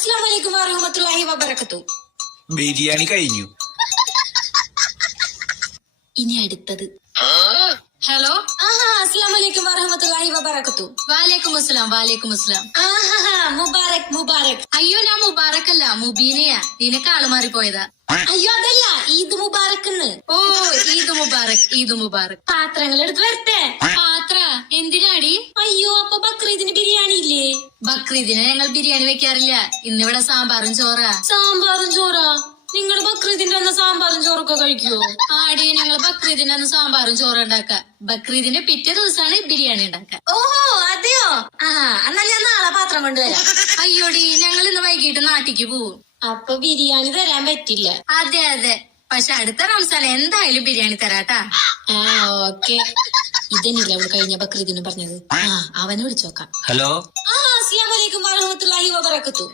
അസ്സലാമു അലൈക്കും വറഹ്മത്തുള്ളാഹി വബറകാതുഹു. ബിരിയാണി കഴിഞ്ഞു. ഇനി അടുത്തത്. ഹലോ. അസ്സലാമു അലൈക്കും വറഹ്മത്തുള്ളാഹി വബറകാതുഹു. വാലേക്കും അസ്സലാം. വാലേക്കും അസ്സലാം. മുബാറക് മുബാറക്. അയ്യോ, ഞാൻ മുബാറക്കല്ല, മുബീനയാ. നിനക്ക് ആള് മാറിപ്പോയതാ. അയ്യോ അതല്ല, ഈദ് മുബാറക്. ഓ, ഈദ് മുബാറക്, ഈദ് മുബാറക്. പാത്രങ്ങൾ എടുത്ത് വരട്ടെ. പാത്ര എന്തിനാടി? അയ്യോ, അപ്പൊ ബക്രീദിന് ബിരിയാണി ഇല്ലേ? ബക്രീദിന് ഞങ്ങൾ ബിരിയാണി വെക്കാറില്ല. ഇന്നിവിടെ സാമ്പാറും ചോറാ. സാമ്പാറും ചോറാ? നിങ്ങൾ ബക്രീദിന്റെ അന്ന് സാമ്പാറും ചോറൊക്കെ കഴിക്കുവോ? ആടി, ഞങ്ങൾ ബക്രീദിന്റെ അന്ന് സാമ്പാറും ചോറും ഉണ്ടാക്ക. ബക്രീദിന്റെ പിറ്റേ ദിവസമാണ് ബിരിയാണി ഉണ്ടാക്ക. ഓഹോ, അതെയോ? എന്നാ ഞാൻ നാളെ പാത്രം കൊണ്ടുവരാം. അയ്യോടി, ഞങ്ങൾ ഇന്ന് വൈകിട്ട് നാട്ടിക്ക് പോവും. അപ്പൊ ബിരിയാണി തരാൻ പറ്റില്ല. അതെ അതെ, പക്ഷെ അടുത്ത റംസാൻ എന്തായാലും ബിരിയാണി തരാട്ടാ. ഓക്കെ. ഇതന്നെയല്ലേ അവള് കഴിഞ്ഞ ബക്രീദിന് പറഞ്ഞത്. അവനെ വിളിച്ചോക്കാം. ഹലോ. അസ്സലാമു അലൈക്കും വറഹ്മത്തുള്ളാഹി വബറകാതുഹു.